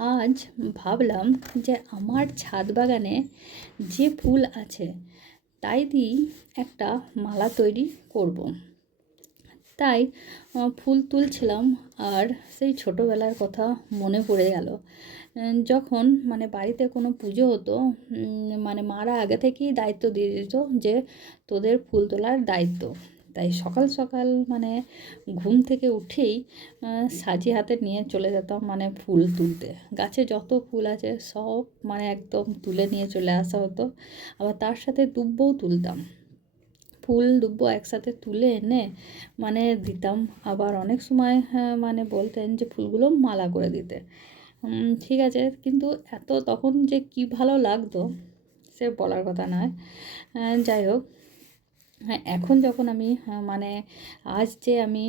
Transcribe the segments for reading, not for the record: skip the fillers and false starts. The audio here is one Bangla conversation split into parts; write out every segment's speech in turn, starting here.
আজ ভাবলাম যে আমার ছাদ বাগানে যে ফুল আছে তাই দিয়েই একটা মালা তৈরি করব। তাই ফুল তুলছিলাম আর সেই ছোটোবেলার কথা মনে পড়ে গেল। যখন বাড়িতে কোনো পুজো হতো, মানে মারা আগে থেকেই দায়িত্ব দিয়ে দিত যে তোদের ফুল তোলার দায়িত্ব। তাই সকাল সকাল ঘুম থেকে উঠেই সাজি হাতে নিয়ে চলে যেতাম ফুল তুলতে। গাছে যত ফুল আছে সব একদম তুলে নিয়ে চলে আসা হতো। আবার তার সাথে দুব্বও তুলতাম। ফুল দুব্বো একসাথে তুলে এনে দিতাম। আবার অনেক সময় বলতেন যে ফুলগুলো মালা করে দিতে। ঠিক আছে, কিন্তু তখন যে কি ভালো লাগতো সে বলার কথা নয়। যাই হোক, হ্যাঁ, এখন যখন আমি আজ যে আমি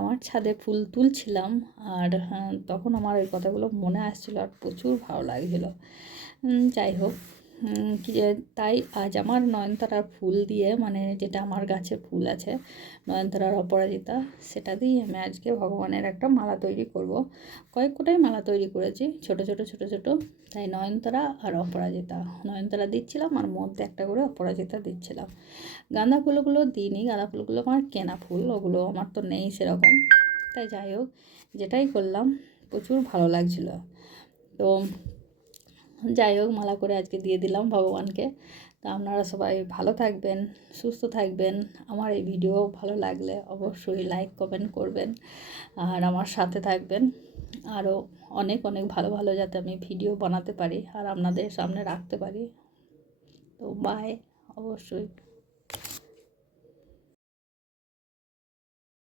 আমার ছাদে ফুল তুলছিলাম আর তখন আমার ওই কথাগুলো মনে আসছিলো আর প্রচুর ভালো লাগছিলো। যাই হোক, তাই আজ আমার নয়নতারার ফুল দিয়ে যেটা আমার গাছে ফুল আছে নয়নতারার অপরাজিতা, সেটা দিয়েই আমি আজকে ভগবানের একটা মালা তৈরি করব। কয়েকটাই মালা তৈরি করেছি, ছোট ছোট ছোট ছোট। তাই নয়নতারা আর অপরাজিতা, নয়নতারা দিচ্ছিলাম আর মধ্যে একটা করে অপরাজিতা দিচ্ছিলাম। গাঁদা ফুলগুলো দিইনি, গাঁদা ফুলগুলো আমার কেনা ফুল, ওগুলো আমার তো নেই সেরকম। তাই যাই হোক, যেটাই করলাম প্রচুর ভালো লাগছিলো। তো যাই হোক, মালা করে আজকে দিয়ে দিলাম ভগবানকে। তা আপনারা সবাই ভালো থাকবেন, সুস্থ থাকবেন। আমার এই ভিডিও ভালো লাগলে অবশ্যই লাইক কমেন্ট করবেন আর আমার সাথে থাকবেন। আরও অনেক অনেক ভালো ভালো যাতে আমি ভিডিও বানাতে পারি আর আপনাদের সামনে রাখতে পারি। তো বাই, অবশ্যই।